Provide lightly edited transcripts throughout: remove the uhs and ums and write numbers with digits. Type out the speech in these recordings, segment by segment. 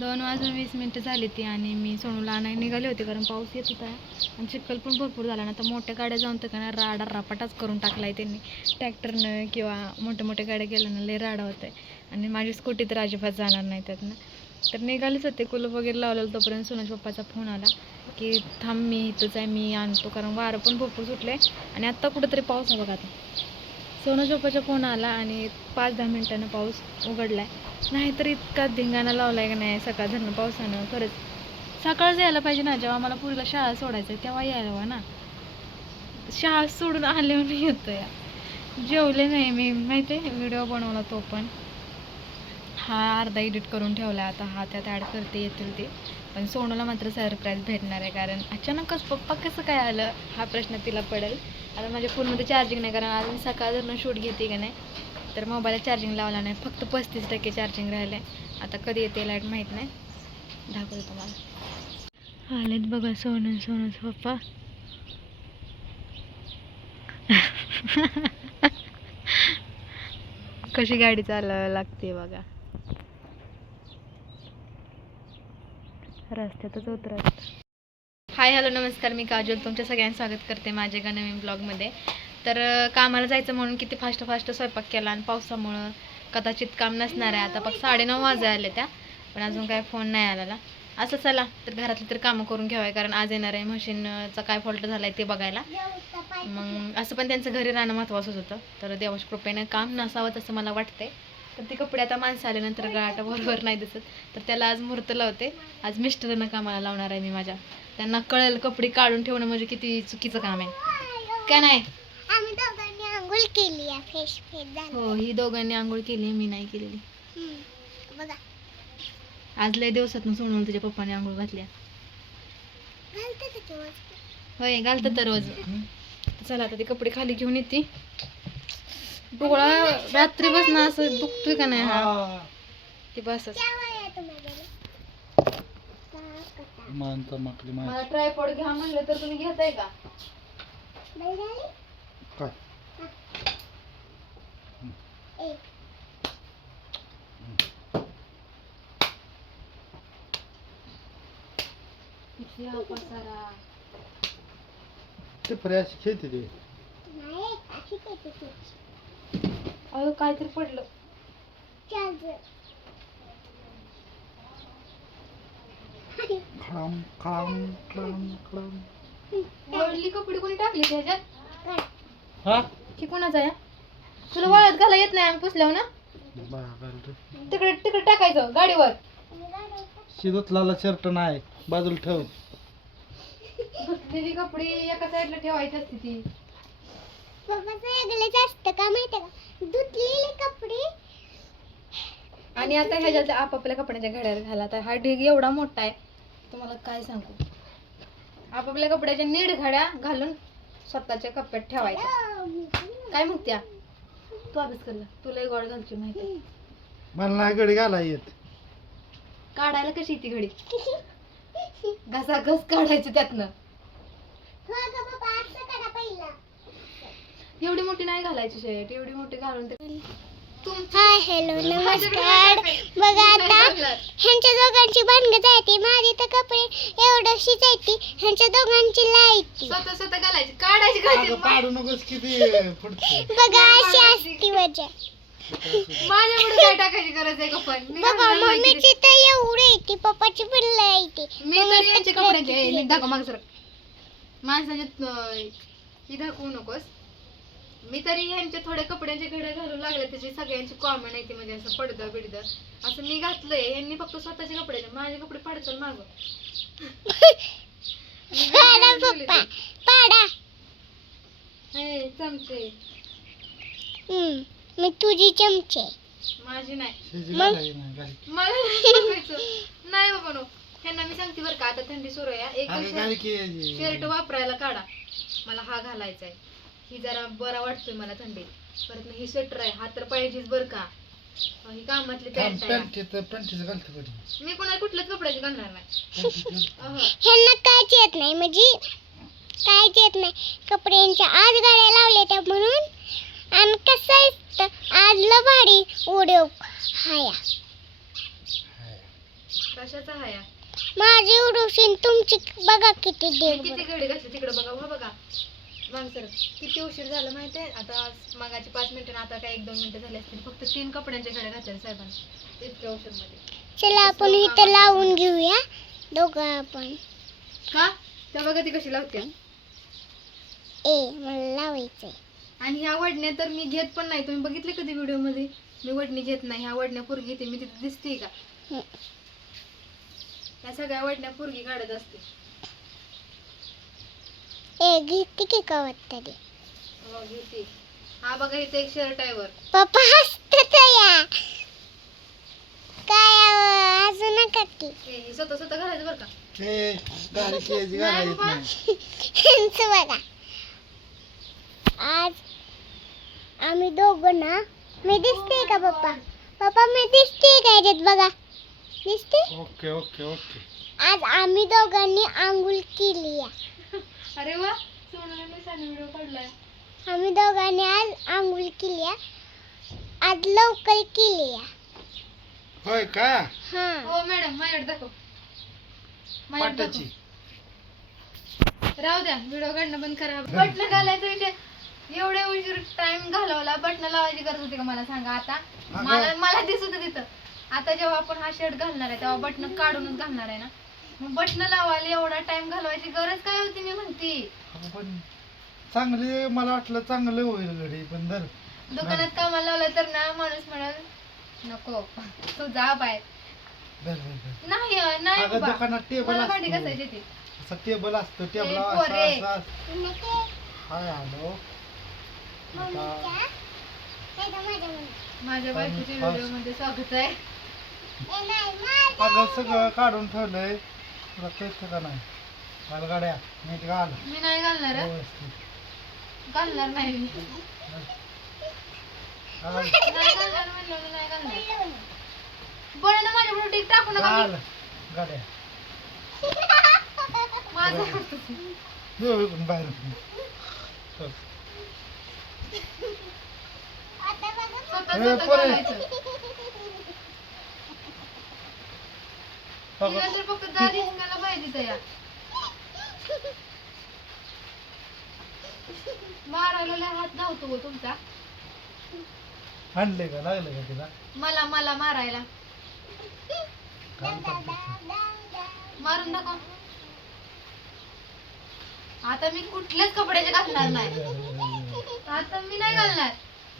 2:20 झाली ती आणि मी सोनूला आणायला निघाले होते कारण पाऊस येत होता आणि चिखल पण भरपूर झाला ना. तर मोठ्या गाड्या जाऊन तर का राडा रापाटाच करून टाकलाय त्यांनी ट्रॅक्टरनं किंवा मोठ्या गाड्या गेल्यानं लय राडा होत आहे. आणि माझी स्कूटी तर अजिबात जाणार नाही त्यातनं. तर निघालीच होते, कुलूप वगैरे लावलेलं. तोपर्यंत सोनूच्या पप्पाचा फोन आला की थांब मी इथंच आहे, मी आणतो, कारण वारं पण भरपूर सुटले आणि आत्ता कुठंतरी पाऊस आहे बघा. आता सोनूच्या पप्पाचा फोन आला आणि 5-10 मिनिटानं पाऊस उघडलाय. नाहीतर इतका धिंगाणा लावलाय का नाही सकाळ धरणं पावसानं. खरंच सकाळच यायला पाहिजे ना, जेव्हा मला पुरीला शाळा सोडायचं आहे तेव्हा यायला हवं ना. शाळा सोडून आल्यावर नाही येतं या. जेवले नाही मी, माहिती आहे, व्हिडिओ बनवला तो पण हा अर्धा एडिट करून ठेवला. आता हा त्यात ॲड करते, येतील ते. पण सोनूला मात्र सरप्राईज भेटणार आहे, कारण अचानकच पप्पा कसं काय आलं हा प्रश्न तिला पडेल. आता माझ्या फोनमध्ये चार्जिंग नाही, कारण आज मी सकाळ जर शूट घेते का नाही तर मोबाईलला चार्जिंग लावला नाही, फक्त 35% चार्जिंग राहिलं आहे. आता कधी येते लाईट माहीत नाही, दाखवते तुम्हाला. आलेत बघा सोनूच पप्पा. कशी गाडी चालवायला लागते बघा, रस्त्यातच उतरत. हाय हॅलो नमस्कार, मी काजल तुमच्या सगळ्यांचं स्वागत करते माझ्या एका नवीन ब्लॉगमध्ये. तर कामाला जायचं म्हणून किती फास्ट स्वयंपाक केला आणि पावसामुळं कदाचित काम नसणार आहे. आता 9:30 वाजायला आले त्या, पण अजून काय फोन नाही आलेला. असं चला तर घरातली तर कामं करून घ्यावं, कारण आज येणार आहे मशीनचा काय फॉल्ट झाला आहे ते बघायला. मग असं पण त्यांचं घरी राहणं महत्त्वाचंच होतं, तर देवाच्या कृपेनं काम नसावं तसं मला वाटतंय. तर ते कपडे आता माणसं आल्यानंतर गाठ बरोबर नाही दिसत, तर त्याला आज मुहूर्त लावते. आज मिस्टरांना कामाला लावणार आहे मी माझ्या. त्यांना कळेल कपडे काढून ठेवणं म्हणजे किती चुकीचं काम आहे काय नाही. आम्ही दोघांनी आंघोळ केली आहे, फ्रेश झाली. हो, ही दोघांनी आंघोळ केली, मी नाही केलेली. बघा आज लय दिवसातून सोडून तुझ्या पप्पाने आंघोळ घातल्या. होय, घालतात तर रोज. चला आता ते कपडे खाली घेऊन येते. डोळा रात्री बसणं असं दुखतोय का नाही हा ते बसच. मला ट्रायपॉड घ्या म्हणलं तर तुम्ही घेताय का? ते प्रयास खेळते ते. अहो काहीतरी पडलं. खळाम खळाम खळाम खळाम. वळली कपडे कोणी टाकली त्याच्यात? हा ही कोणाचा आहे? तुला वाळत घाला येत नाही अंग पुसल्यावर ना? तिकडे टाकायचं गाडीवर. शिदोतला शर्ट नाही, बाजूला ठेव. धुतलेली कपडे एका साईडला ठेवायची असते ती. असतं का माहितीये का, धुतलेले कपडे. आणि आता ह्याच्यात आपापल्या कपड्याच्या घड्याला घाला. तर हा ढीग एवढा मोठा आहे तुम्हाला काय सांगू. आपापल्या कपड्याच्या नीट घड्या घालून स्वतःच्या कप्प्यात ठेवायच्या. काय म्हणत्या तू अभ्यास करला, तुला गोड घालची माहिती. मला नाही घडी घाला येत. काढायला कशी ती घडी घसाघस काढायची त्यातनं. एवढी मोठी नाही घालायची शर्ट, एवढी मोठी घालून हाय हॅलो नमस्कार. बघा आता ह्यांच्या दोघांची भांडणं जायती, माझी तर कपडे एवढीशी जायती, ह्यांच्या दोघांची लाईटी. स्वतः घालायची, काढायची पाडू नकोस किती फुटते. बघा अशी असती वजह. माझ्याकडे काय टाकायची गरज आहे का? पण बघा मम्मीची तर एवढी येते, पप्पाची पण लय येते. मी तर यांच्या कपड्याचे दाखव माग सर. माणसाचे ही दाखवू नकोस. मी तरी ह्यांच्या थोड्या कपड्यांचे घड्या घालू लागले, त्याची सगळ्यांची कॉमन आहे ती, म्हणजे असं पडदं बिडदं असं मी घातलंय. यांनी फक्त स्वतःचे कपडे, माझे कपडे पाडतात माग. पप्पा पाडा चमचे. मी तुझी चमचे, माझी नाही. मग मला नाही बाबा नो. ह्यांना मी सांगते बरं का, आता थंडी सुरू आहे, एक शर्ट वापरायला काढा. मला हा घालायचा आहे, ही जरा बरा वाटतोय मला थंडीत. परत ही स्वेटर आहे, हा तर पाहिजेच बरं का. ही कामातली पॅन्ट आहे. मी कोणाला कुठल्याच कपड्याची घालणार नाही. ह्यांना कायच येत नाही, म्हणजे कायच येत नाही. कपड्यांच्या आज गाड्या लावल्या त्या म्हणून. आणि कसं असतं आज भारी उडव हाया. कशाचा हाया माझी उडूशीन तुमची बघा किती मी देर किती घडी घातली तिकडे बघा हो बघा मग सर किती उशीर झाला माहिती आहे आता मगाची 5 मिनिटं आता काय 1-2 मिनिटं झाली असतील फक्त 3 कपड्यांच्या घड्या घातल्या साहेबांनी इतक्या उशीर मध्ये चला आपण इथं लावून घेऊया दोघं आपण का त्या बघा ती कशी लावते मला लावायचंय आणि ह्या वडण्या तर मी घेत पण नाही तुम्ही बघितले कधी व्हिडिओ मध्ये मी वडणी घेत नाही ह्या वडण्या पोरगी घेते मी तिथे दिसते का त्या सगळ्या वडण्या पोरगी काढत असते घेते की कवत तरी हो घेते हा बघा इथे एक शर्ट आहे वर पप्पा हसतात या काय अजून नका की हे स्वतः स्वतः घालायचं बरं का ते गाडी केजी घाला येत नाही ह्यांचं बघा आज आम्ही दोघं ना मी दिसते का पप्पा पप्पा मी दिसते का याच्यात बघा दिसते ओके ओके ओके आज आम्ही दोघांनी आंघोळ केली आहे अरे वा सोनाला मी सानी व्हिडिओ काढलाय आम्ही दोघांनी आज आंघोळ केली आहे आज लवकर केली आहे होय का हा हो मॅडम माझ्याकडे दाखव माझ्याकडे पाटाची दाखव. राहू द्या व्हिडिओ काढणं बंद करा बटन घालायचं विषय एवढे उशीर टाइम घालवला बटन लावायची गरज होती का मला सांगा आता मला मला दिसत होतं तिथं आता जेव्हा आपण हा शर्ट घालणार आहे तेव्हा बटन काढूनच घालणार आहे ना मग बटन लावायला एवढा टाइम घालवायची गरज काय होती मी म्हणती पण चांगले मला वाटलं चांगलं होईल गडी पण दर दुकानात कामाला लावलं तर ना माणूस म्हणाल नको तू जा बाहेर दर दर नाही नाही अगं बाबा. दुकानात टेबल मला भांडी असतो घासायची ती असं टेबल असतं टेबल ए, पोरे. हाय हॅलो माझ्या बायकोच्या व्हिडिओ मध्ये स्वागत आहे अगं सगळं काढून ठेवलंय तुला कळतं का नाही घाल गाड्या नीट घाल मी नाही घालणार हं. व्यवस्थित घालणार नाही मी घाल नाही घालणार म्हणलं नाही घालणार बरं ना माझ्या प्रोटीन टाकू नका घाल मी. गाड्या माझं येऊ इकडून बाहेर स्वतः ए, स्वतः पोरे. घालायचं तिला तर फक्त दादी मला पाहिजे तया मारायला लय हात धावतो हो तुमचा आणले का लागले का तिला मला मला मारायला घाल पटकन. मारून दाखव आता मी कुठल्याच कपड्याचे घालणार नाही आता मी नाही घालणार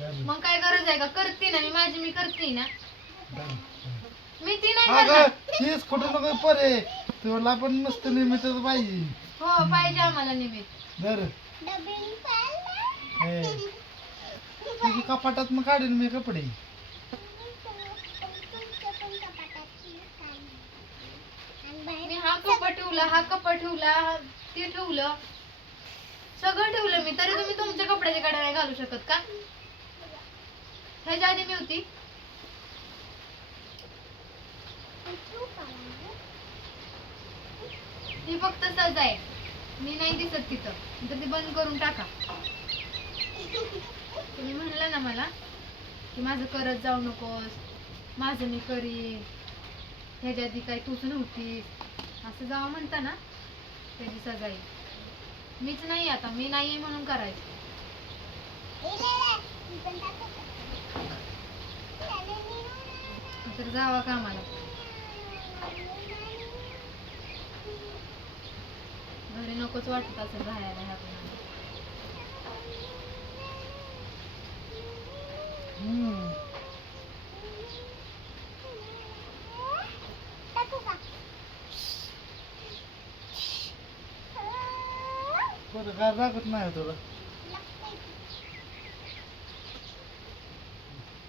घाल. मग काय गरज आहे का करते ना मी माझी मी करते ना घाल. मी ती नाही अगं करणार तीच कुठं नको परे तुला पण नसतं निमित्तच पाहिजे हो पाहिजे आम्हाला निमित्त दर हे तुझी कपाटात मग काढीन मी कपडे मी हा कपा ठेवला हा कपा ठेवला ते ठेवलं सगळं ठेवलं मी तरी तुम्ही तुमच्या कपड्याच्या गाड्या नाही घालू शकत का ह्याच्या आधी मी होती ती फक्त सज आहे मी नाही दिसत तिथं तर ती बंद करून टाका तुम्ही म्हणला ना मला की माझं करत जाऊ नकोस माझं मी करीन ह्याच्या आधी काही तूच नव्हती असं जावा म्हणता ना त्याची सजाई मीच नाही आता मी नाही म्हणून करायचं तर जावा कामाला घरी नकोच वाटत असं राहायला ह्या कोणाला. बरं काय लागत नाही तुला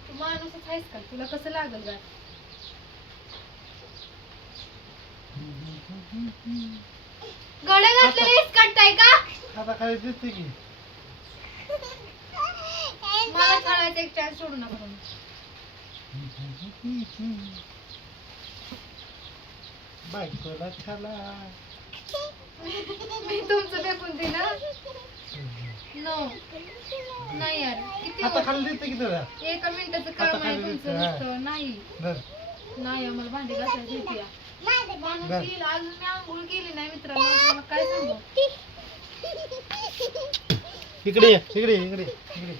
तू माणूसच आहेस का तुला कसं लागल का गड्या घातलेले काढताय का आता काय दिसते की मला खेळायचा एक चान्स सोडू नका तुम्ही बायकोला छाला मी तुमचं फेकून दे ना नो नाही यार किती आता खाली देते की तुला एका मिनिटाचं आता काम आहे खाली तुमचं दिसतं, हा. नुसतं नाही धर नाही आम्हाला भांडी घासायची होती या. म्हणून बर. ती अजून मी आंघोळ केली नाही मित्रांनो, मला काय सांगू. इकडे ये, इकडे ये, इकडे इकडे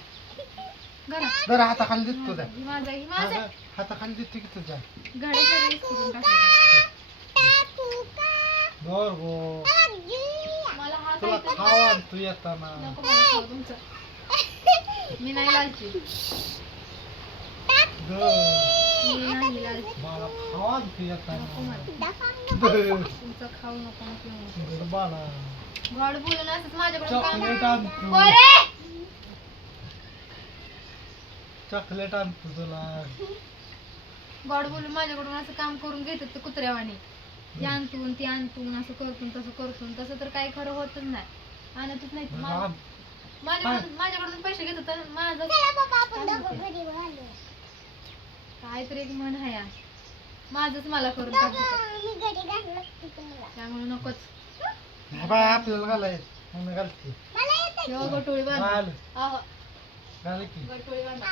घरात जरा हाताखाली दिसतो त्या ही माझा ही माझा हाताखाली दिसतो की तुझ्या गाड्या सगळ्या करून टाकल्या. बर गो मला हा तुला काहीतरी खावा आणतो येताना नको मला खाऊ तुमचं. मी नाही लालची, ग मी नाही लालची. बाळा खावा आणतो नको येताना मला बर तुमचं खाऊ नको नको. बाळा गोड बोलून असंच माझ्याकडून काम चॉकलेट आणतो बरे. चॉकलेट आणतो तुला गोड बोलून माझ्याकडून असं काम करून घेतात ते कुत्र्यावाणी. ते आणतून ती आणतून असं करतून तसं करतून तसं तर काही खरं होतच नाही. आणतच नाही आण. माझ्याकडून पैसे घेतात तर माझं काहीतरी एक म्हण आहे या. माझंच मला करून टाकतात त्यामुळे नकोच. नाही बाळा आपल्याला घालाय मम्मी घालते किंवा गटोळी बांधा. घाल आहो, घाल की गटोळी बांधा.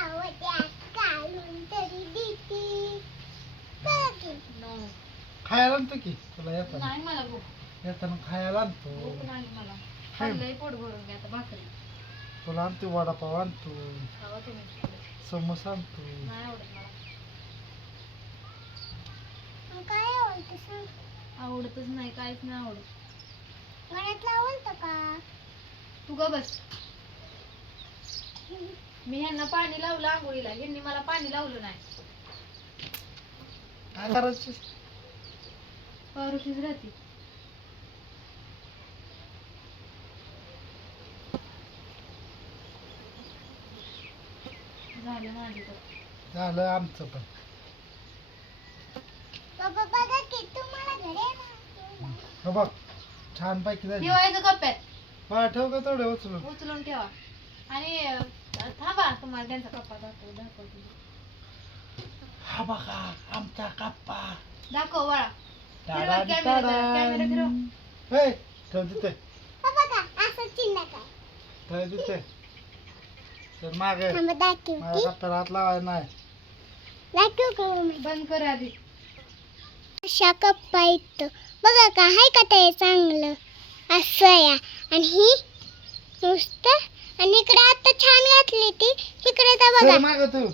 No. खायला आणतो की तुला येताना नाही मला भूक येताना खायला आणतो भूक नाही मला. खाल्लंय पोट भरून घ्या आता भाकरी. तुला आणतो वडापाव आणतो खावा तुम्ही. समोसा आणतो नाही आवडत मला. काय आवडतं सांग आवडतच नाही, काहीच नाही आवडत. गळ्यातलं आवडतं का तू ग बस. मी ह्यांना पाणी लावलं आंघोळीला, ह्यांनी मला पाणी लावलं नाही. काय करायचं पारुशीच राहते. झालं माझी तर. झालं आमचं पण बाबा बघा की तुम्हाला घडे हो बघ छान पैकी झाली ठेवायचं कप्प्यात बाळा ठेव का तेवढे उचलून उचलून ठेवा. आणि थांबा तुम्हाला त्यांचा कप्पा दाखवते. हा बघा आमचा कप्पा दाखव बाळा. टाडा कॅमेरा फिरव. हे ठेव तिथे बघा असं चिन्ह काय ठेव तिथे तर मागे थांबा दाखव माझ्या कप्प्याला हात लावायला नाही दाखव का मम्मी बंद कर आधी. अशा कप्पा इथं बघा का हाय का ते चांगलं असं या आणि ही नुसतं आणि इकडे आता छान घातली ती इकडे तर बघा चल मागे तू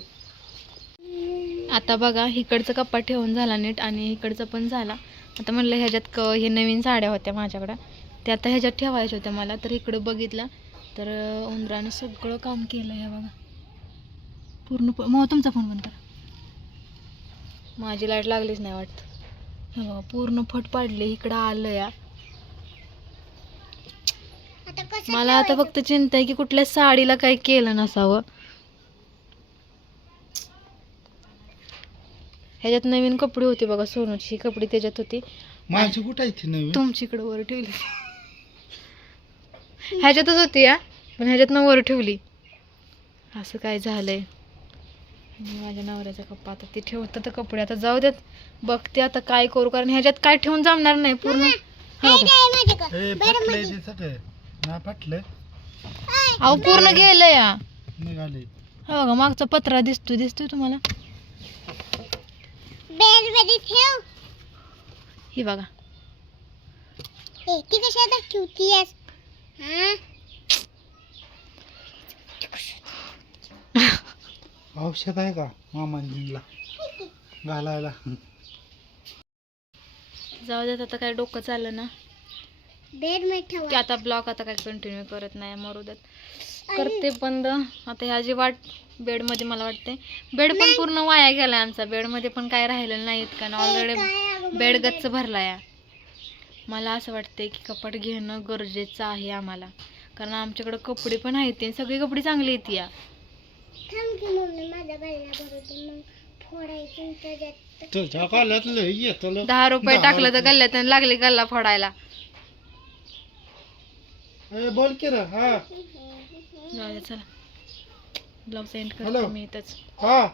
आता बघा इकडचा कप्पा ठेवून झाला नीट आणि इकडचा पण झाला. आता म्हणलं ह्याच्यात हे नवीन साड्या होत्या माझ्याकडं, त्या आता ह्याच्यात ठेवायच्या होत्या मला. तर इकडं बघितलं तर उंदराने सगळं काम केलं आहे बघा पूर्ण. मग तुमचा फोन बंद करा. माझी लाईट लागलीच नाही वाटतं. हे बघा पूर्ण फट पाडले. इकडं आलं या. आता कसं मला आता फक्त चिंता आहे की कुठल्या साडीला काही केलं नसावं. ह्याच्यात नवीन कपडे होते बघा सोनूची कपडे त्याच्यात होती. माझी कुठं आहे ती नवीन तुमच्याकडे वर ठेवली. ह्याच्यातच होती या पण ह्याच्यातनं वर ठेवली. असं काय झालंय. माझ्या नवऱ्याचा कप्पा आता ते ठेवतं तर कपडे आता जाऊ देत. बघते आता काय करू कारण ह्याच्यात काय ठेवून जमणार नाही पूर्ण. हो का? हे फाटलंय ते सगळं नाही फाटलं अहो पूर्ण गेलं या. निघाले हो का मागचा पत्रा दिसतोय तुम्हाला. बेल मध्ये ठेव ही बघा. ए ती कशाला ठेवतीयस हा औषध आहे का मामांजीला घालायला जाऊ देत आता काय डोकं चाललं ना बेड मध्ये की ठेव आता ब्लॉग आता काय कंटिन्यू करत नाही मरू देत. करते बंद आता ह्याची वाट. बेडमध्ये मला वाटते बेड पण पूर्ण वाया गेलाय आमचा. बेडमध्ये पण काय राहिलेलं नाही कारण ऑलरेडी बेड गच्च भरला या. मला असं वाटते की कपाट घेणं गरजेचं आहे आम्हाला कारण आमच्याकडे कपडे पण आहेत ते सगळे कपडे चांगले येते या. थांब की मम्मी माझ्या गल्ला भरते मग फोडायचं त्याच्यात तुझ्या काल्यातलं येतो 10 रुपये टाकलं तर गल्ल्यात आणि लागले गल्ला फोडायला. बोल की रे हा जाऊ दे चला ब्लॉग सेंड हॅलो. करते मी इथंच. हा